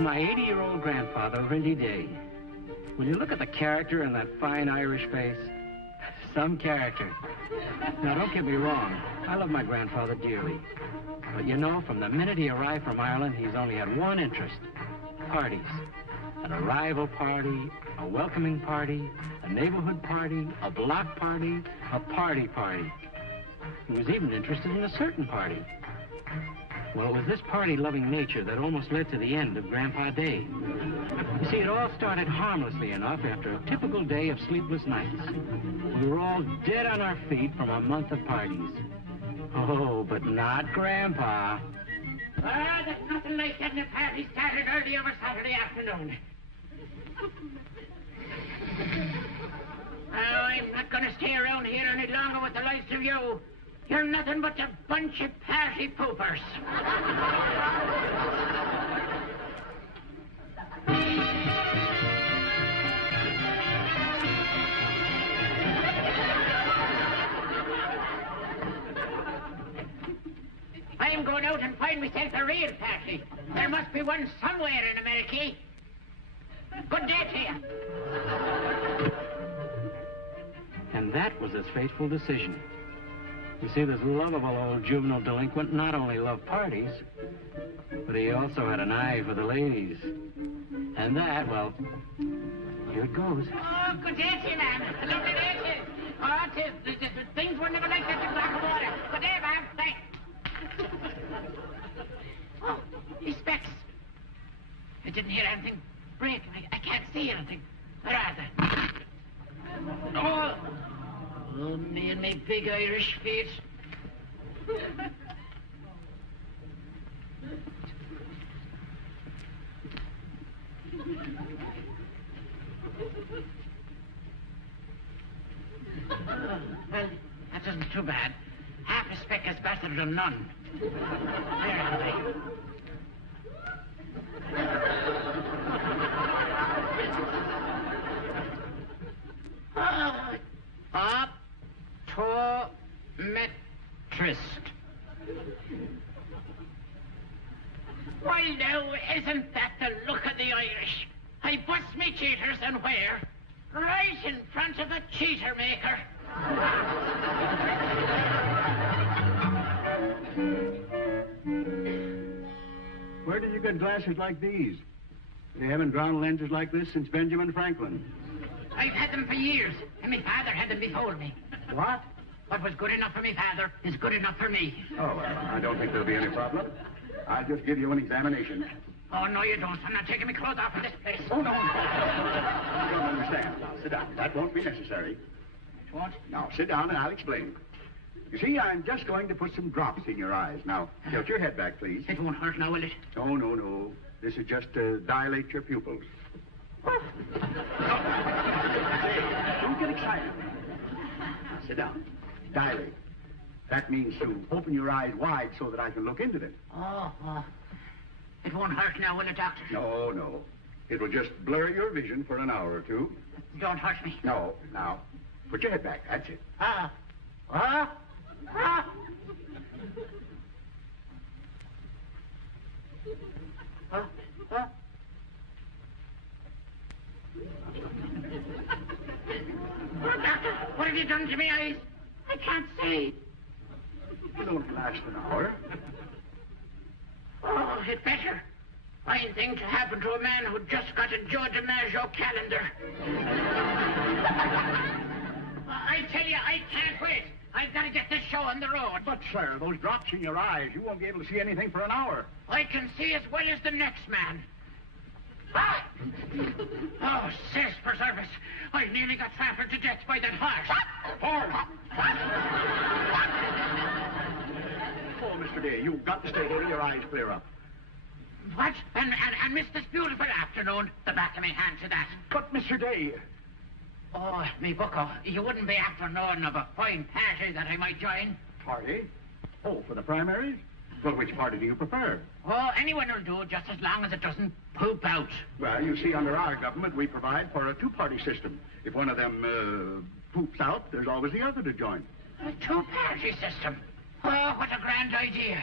is my 80-year-old grandfather, Rindy Day. Will you look at the character in that fine Irish face? Some character. Now, don't get me wrong. I love my grandfather dearly. But you know, from the minute he arrived from Ireland, he's only had one interest. Parties. An arrival party, a welcoming party, a neighborhood party, a block party, a party party. He was even interested in a certain party. Well, it was this party-loving nature that almost led to the end of Grandpa Day. You see, it all started harmlessly enough after a typical day of sleepless nights. We were all dead on our feet from a month of parties. Oh, but not Grandpa. Well, there's nothing like getting a party started early over Saturday afternoon. Oh, I'm not going to stay around here any longer with the likes of you. You're nothing but a bunch of party poopers. I'm going out and find myself a real party. There must be one somewhere in America. Good day to you. And that was his fateful decision. You see, this lovable old juvenile delinquent not only loved parties, but he also had an eye for the ladies. And that, well, here it goes. Oh, good day to you, ma'am. Lovely day to you. Oh, things were never like that in black of water. Good day, ma'am. Thanks. Oh, these specs. I didn't hear anything break. I can't see anything. Where are they? Oh, me and my big Irish feet. Well, that isn't too bad. Half a speck is better than none. Where are they? Optometrist. Why, now, isn't that the look of the Irish? I bust me cheaters and where? Right in front of a cheater maker. Where did you get glasses like these? They haven't drawn lenses like this since Benjamin Franklin. I've had them for years, and my father had them before me. What? What was good enough for my father is good enough for me. Oh, well, I don't think there'll be any problem. I'll just give you an examination. Oh, no, you don't. I'm not taking my clothes off in this place. Oh, no. You don't understand. Now, sit down. That won't be necessary. It won't? Now, sit down and I'll explain. You see, I'm just going to put some drops in your eyes. Now, tilt your head back, please. It won't hurt now, will it? No, no, no. This is just to dilate your pupils. Don't get excited. Now, sit down. Dilate. That means to open your eyes wide so that I can look into them. Oh. It won't hurt now, will it, Doctor? No, no. It will just blur your vision for an hour or two. Don't hurt me. No. Now, put your head back. That's it. Doctor, what have you done to my eyes? I can't see. It don't last an hour. Oh, it better. Fine thing to happen to a man who just got a Joe DiMaggio calendar. I tell you, I can't wait. I've got to get this show on the road. But, sir, those drops in your eyes, you won't be able to see anything for an hour. I can see as well as the next man. Ah! Oh, cess preserve us. I nearly got trampled to death by that horse. Horse! Oh, Mr. Day, you've got to stay here till your eyes clear up. What? And miss this beautiful afternoon? The back of my hand to that. But, Mr. Day... Oh, me bucko, you wouldn't be after knowing of a fine party that I might join? Party? Oh, for the primaries? Well, which party do you prefer? Oh, anyone will do, just as long as it doesn't poop out. Well, you see, under our government, we provide for a two-party system. If one of them poops out, there's always the other to join. A two-party system? Oh, what a grand idea.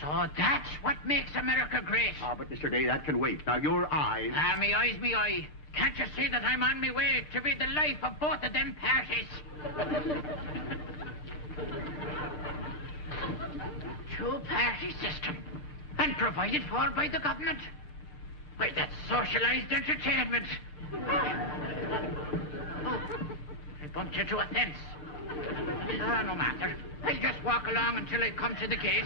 So that's what makes America great. Ah, but Mr. Day, that can wait. Now, your eyes... Ah, me eyes, me eye. Can't you see that I'm on my way to be the life of both of them parties? Two-party system. And provided for by the government. Why, that's socialized entertainment. Oh, I bumped into a fence. Ah, no matter. I'll just walk along until I come to the gate.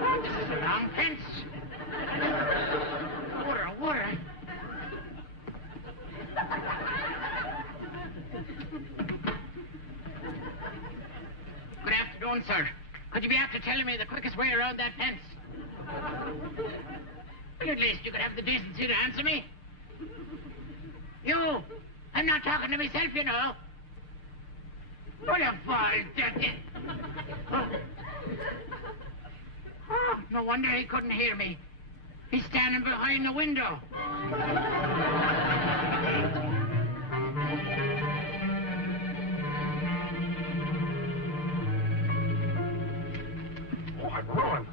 Oh, this is a long fence. Water, water. Good afternoon, sir. Could you be after telling me the quickest way around that fence? Well, at least you could have the decency to answer me. You! I'm not talking to myself, you know. What a fall, dirty. Oh, no wonder he couldn't hear me. He's standing behind the window. Oh, I'm ruined.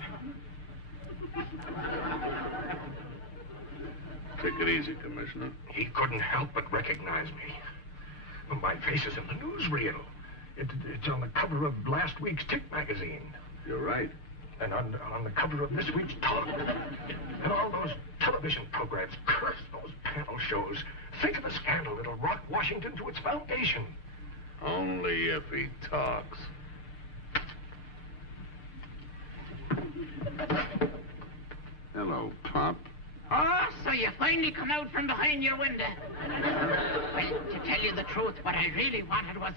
Take it easy, Commissioner. He couldn't help but recognize me. My face is in the newsreel. It's on the cover of last week's Tick magazine. You're right. And on the cover of this week's Talk. And all those television programs. Curse those panel shows. Think of the scandal that'll rock Washington to its foundation. Only if he talks. Hello, Pop. Oh, so you finally come out from behind your window. Well, to tell you the truth, what I really wanted was,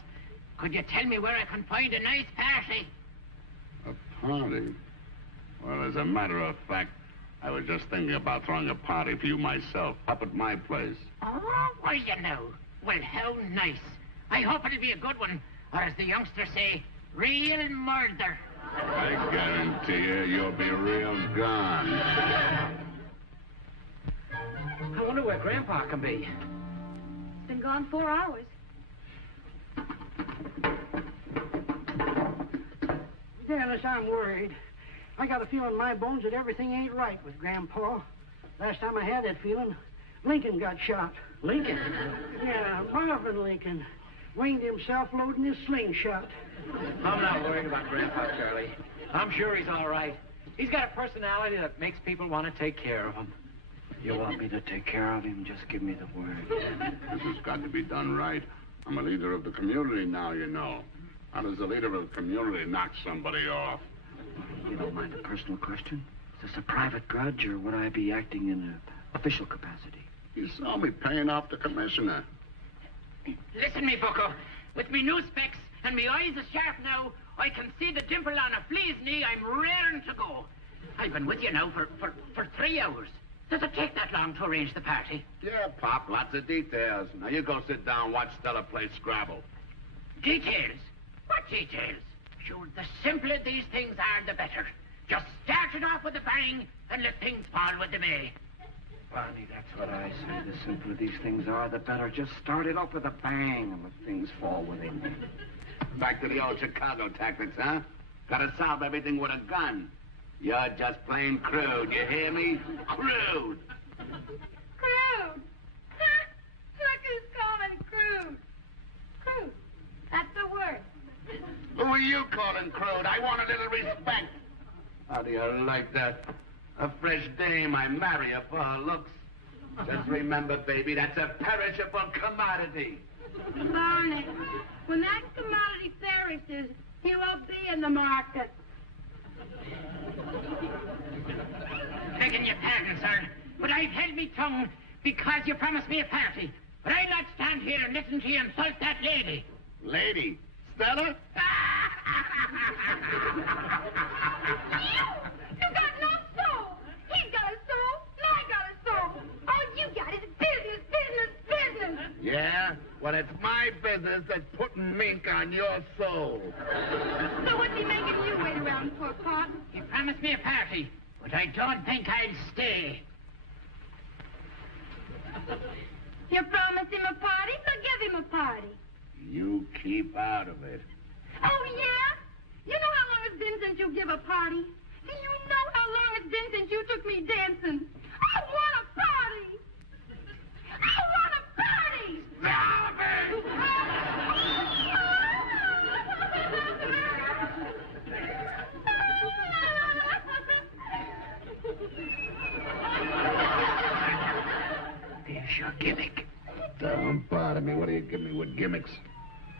could you tell me where I can find a nice party? A party? Well, as a matter of fact, I was just thinking about throwing a party for you myself up at my place. Oh, well, you know. Well, how nice. I hope it'll be a good one, or as the youngsters say, real murder. I guarantee you'll be real gone. I wonder where Grandpa can be. He's been gone 4 hours. Dennis, I'm worried. I got a feeling in my bones that everything ain't right with Grandpa. Last time I had that feeling, Lincoln got shot. Lincoln? Yeah, Marvin Lincoln. Winged himself loading his slingshot. I'm not worried about Grandpa, Charlie. I'm sure he's all right. He's got a personality that makes people want to take care of him. You want me to take care of him? Just give me the word. This has got to be done right. I'm a leader of the community now, you know. How does the leader of the community knock somebody off? You don't mind a personal question? Is this a private grudge, or would I be acting in an official capacity? You saw me paying off the commissioner. Listen, me bucko. With me new specs and me eyes as sharp now, I can see the dimple on a flea's knee. I'm raring to go. I've been with you now for 3 hours. Does it take that long to arrange the party? Yeah, Pop, lots of details. Now you go sit down, watch Stella play Scrabble. Details? What details? Sure, the simpler these things are, the better. Just start it off with a bang and let things fall with the may. Barney, that's what I say. The simpler these things are, the better. Just start it off with a bang and let things fall within me. Back to the old Chicago tactics, huh? Gotta solve everything with a gun. You're just plain crude, you hear me? Crude! Crude! Huh? Look who's calling crude. Crude. That's the word. Who are you calling crude? I want a little respect. How do you like that? A fresh dame, I marry her for her looks. Just remember, baby, that's a perishable commodity. Barney, when that commodity perishes, he won't be in the market. Begging your pardon, sir, but I've held me tongue because you promised me a party. But I'll not stand here and listen to you insult that lady. Lady? Stella? You got no soul. He's got a soul, and I got a soul. All you got is business, business, business. Yeah? Well, it's my business that's putting mink on your soul. So what's he making you wait around for, Pop? You promised me a party, but I don't think I'll stay. You promised him a party, so give him a party. You keep out of it. Oh, yeah? since you give a party? Do you know how long it's been since you took me dancing? I want a party! I want a party! Stop it! There's your gimmick. Don't bother me. What do you give me with gimmicks?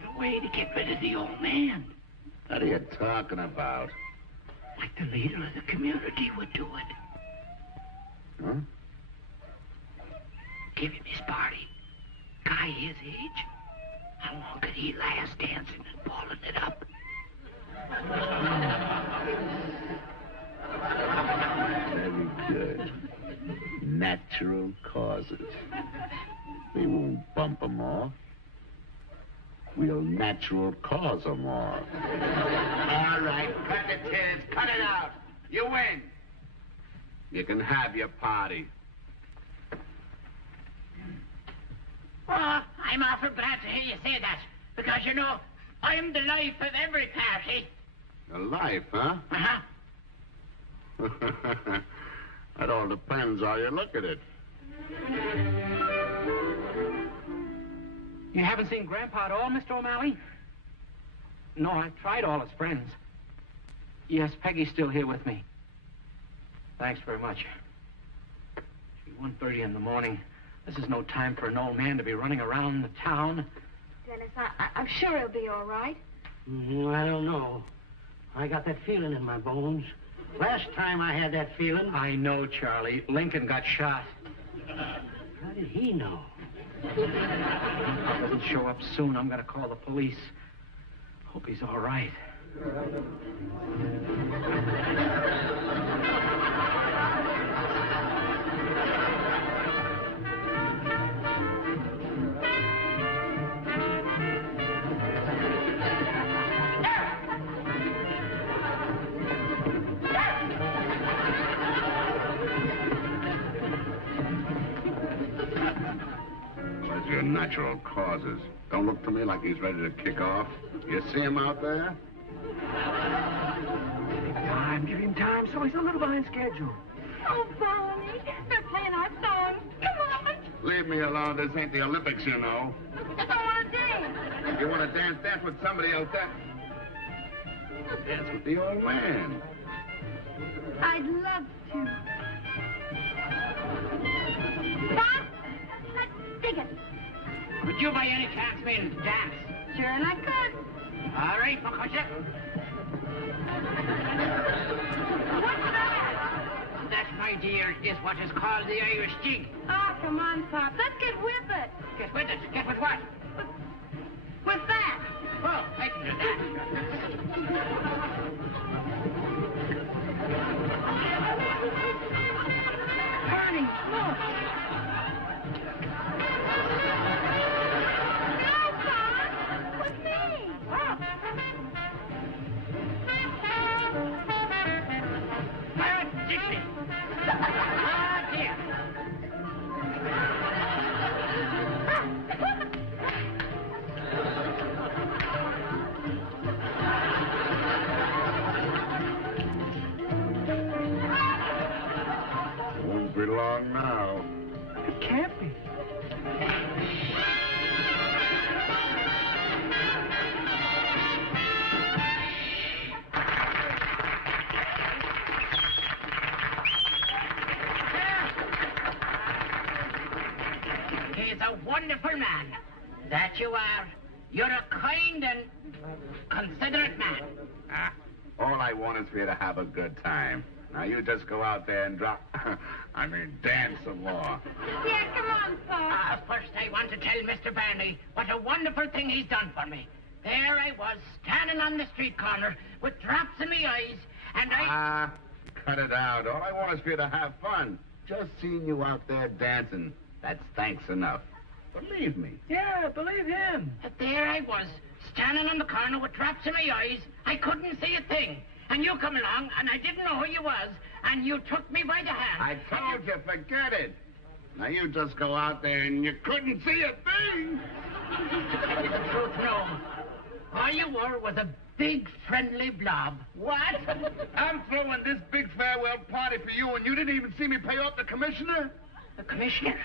The way to get rid of the old man. What are you talking about? Like the leader of the community would do it. Huh? Give him his party. Guy his age. How long could he last dancing and balling it up? Very good. Natural causes. We won't bump them off. We'll natural cause them off. All right, cut the tears. Cut it out. You win. You can have your party. Oh, I'm awful glad to hear you say that. Because, you know, I'm the life of every party. A life, huh? Uh-huh. That all depends how you look at it. You haven't seen Grandpa at all, Mr. O'Malley? No, I've tried all his friends. Yes, Peggy's still here with me. Thanks very much. It's 1:30 in the morning. This is no time for an old man to be running around the town. Dennis, I'm sure he'll be all right. I don't know. I got that feeling in my bones. Last time I had that feeling. I know, Charlie. Lincoln got shot. How did he know? If he doesn't show up soon, I'm going to call the police. Hope he's all right. Your natural causes. Don't look to me like he's ready to kick off. You see him out there? Give him time, so he's a little behind schedule. Oh, Barney, they're playing our song. Come on. Leave me alone. This ain't the Olympics, you know. I don't want to dance. If you want to dance, dance with somebody else. Dance with the old man. I'd love to. Bob, let's dig it. Could you by any chance mean dance? Sure, and I could. All right, Makosha. What's that? That, my dear, is what is called the Irish jig. Oh, come on, Pop. Let's get with it. Get with it. Get with what? With that. Oh, I can do that. Barney, look. No, Bob. With me. Oh, Dixie. Ah, dear. Won't be long now. It can't be. He's a wonderful man. That you are. You're a kind and considerate man. All I want is for you to have a good time. Now you just go out there and drop... dance some more. Yeah, come on, Pop. First I want to tell Mr. Barney what a wonderful thing he's done for me. There I was, standing on the street corner with drops in my eyes, and I... Cut it out. All I want is for you to have fun. Just seeing you out there dancing. That's thanks enough. Believe me. Yeah, believe him. There I was, standing on the corner with drops in my eyes. I couldn't see a thing. And you come along, and I didn't know who you was, and you took me by the hand. I told you, forget it. Now you just go out there and you couldn't see a thing. To tell you the truth, no. All all you were was a big, friendly blob. What? I'm throwing this big farewell party for you, and you didn't even see me pay off the commissioner? The commissioner?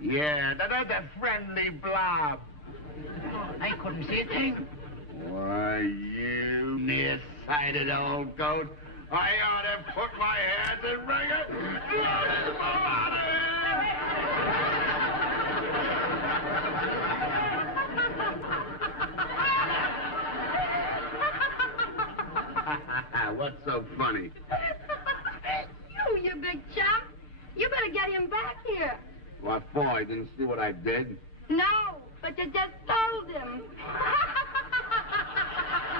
Yeah, that other friendly blob. I couldn't see a thing. Why, you nearsighted old goat. I ought to put my hands and bring it. Out of here! What's so funny? You big chump. You better get him back here. What for? You didn't see what I did? No, but you just told him.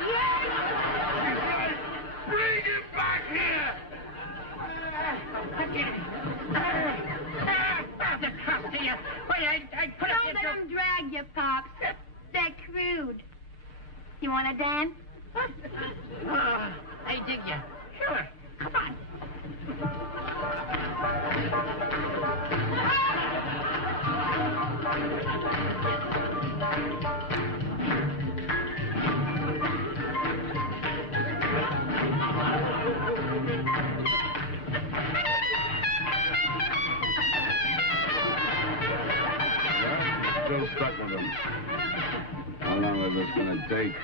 Yes. Bring him back here! The trust to you. Why, I put Don't let him drag you, Pops. They're crude. You want to dance? Oh, I dig you. Sure. Come on. Still stuck with him. How long is this going to take?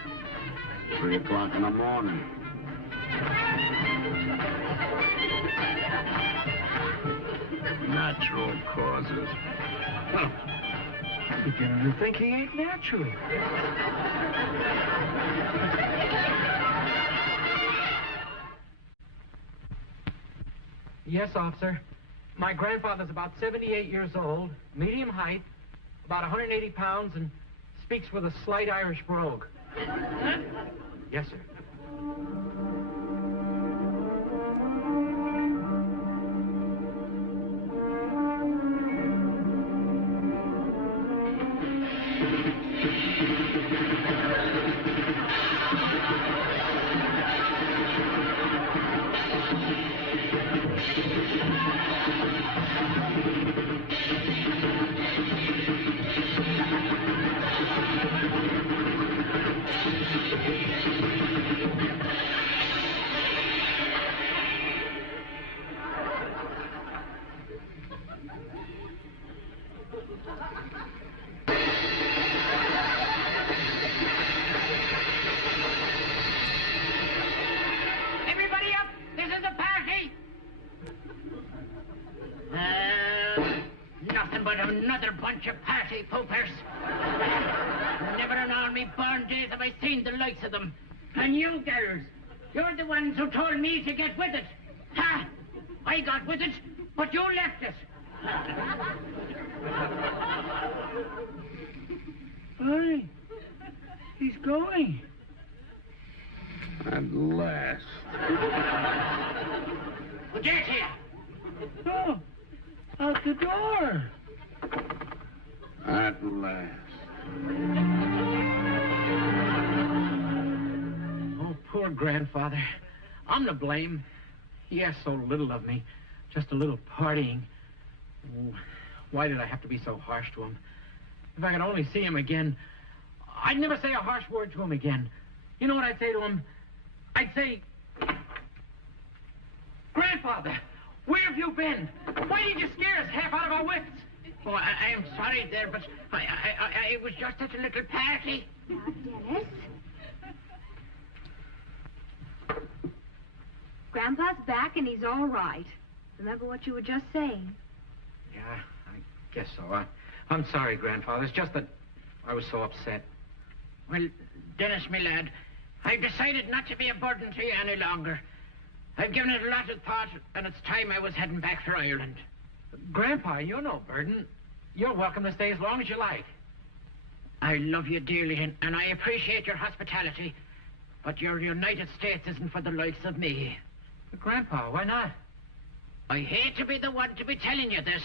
3 o'clock in the morning. Natural causes. I'm beginning to think he ain't natural. Yes, officer. My grandfather's about 78 years old, medium height, about 180 pounds, and speaks with a slight Irish brogue. Yes, sir. Everybody up. This is a party. Nothing but another bunch of party poopers. Never in all me born days have I seen the likes of them. And you girls, you're the ones who told me to get with it. Ha! I got with it, but you left it. Barty, he's going. At last. Well, Dirty you. Oh, out the door. At last. Oh, poor grandfather. I'm to blame. He asked so little of me. Just a little partying. Oh, why did I have to be so harsh to him? If I could only see him again, I'd never say a harsh word to him again. You know what I'd say to him? I'd say, Grandfather, where have you been? Why did you scare us half out of our wits? Oh, I'm sorry there, but it was just such a little party. Now, Dennis. Grandpa's back and he's all right. Remember what you were just saying. Yeah, I guess so. I'm sorry, Grandfather. It's just that I was so upset. Well, Dennis, my lad, I've decided not to be a burden to you any longer. I've given it a lot of thought, and it's time I was heading back for Ireland. Grandpa, you're no burden. You're welcome to stay as long as you like. I love you dearly, and I appreciate your hospitality, but your United States isn't for the likes of me. But Grandpa, why not? I hate to be the one to be telling you this,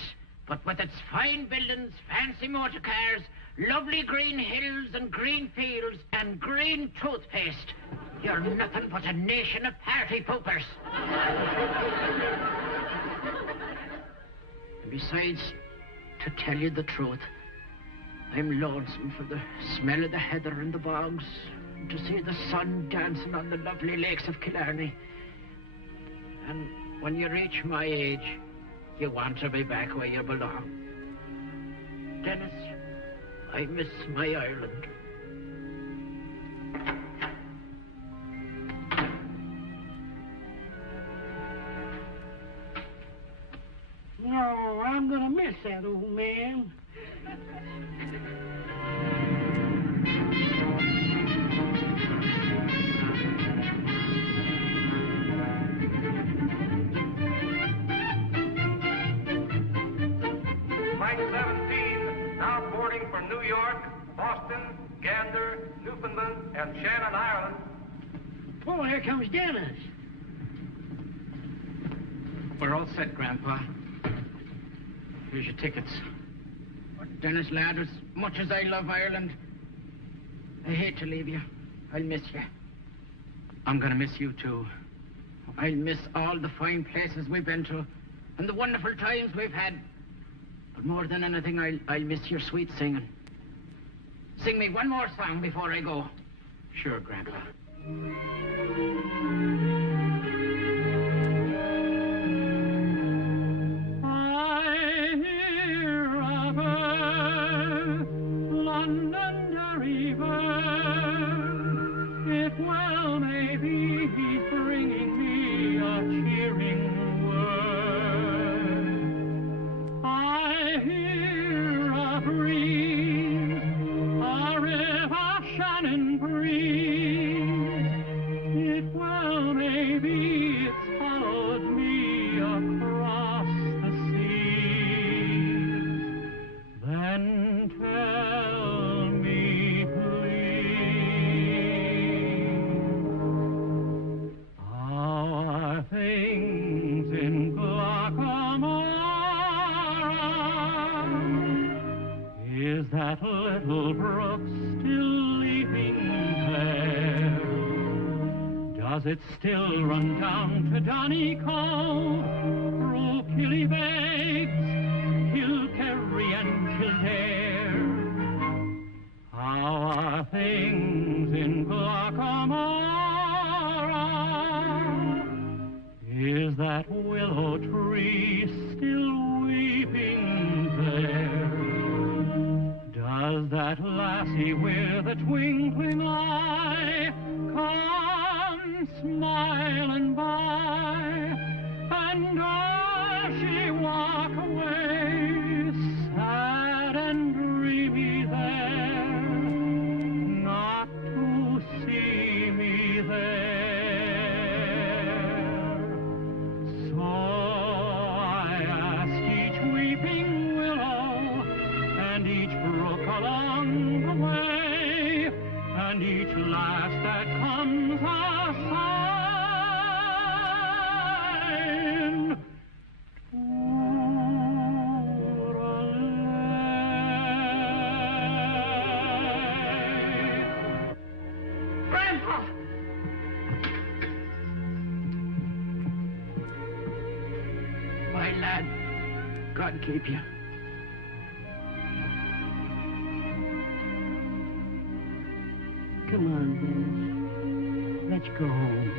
but with its fine buildings, fancy motor cars, lovely green hills and green fields and green toothpaste, you're nothing but a nation of party poopers. And besides, to tell you the truth, I'm lonesome for the smell of the heather in the bogs to see the sun dancing on the lovely lakes of Killarney. And when you reach my age, you want to be back where you belong. Dennis, I miss my Ireland. No, I'm gonna miss that old man. Flight 17, now boarding for New York, Boston, Gander, Newfoundland, and Shannon, Ireland. Oh, here comes Dennis. We're all set, Grandpa. Here's your tickets. But Dennis, lad, as much as I love Ireland, I hate to leave you. I'll miss you. I'm gonna miss you, too. I'll miss all the fine places we've been to and the wonderful times we've had. But more than anything, I'll miss your sweet singing. Sing me one more song before I go. Sure, Grandpa. Londonderry bird, it well may be he's bringing me a cheering word. I hear a breeze, a river Shannon breeze. It well may be it's followed me across the seas. Then tell me, please, how are things in Glockamara? Is that little brook still leaping there? Does it still run down to Donegal, through Killybegs, Kilkerry and Kildare? How are things in Glockamara? Is that willow tree still weeping there? Does that lassie with a twinkling eye come smiling by? And does she walk away sad and dreamy there, not to see me there? So I ask each weeping willow and each brook along the way, and each lass that comes a sighing, Grandpa! My lad, God keep you. Come on, Dennis. Let's go home.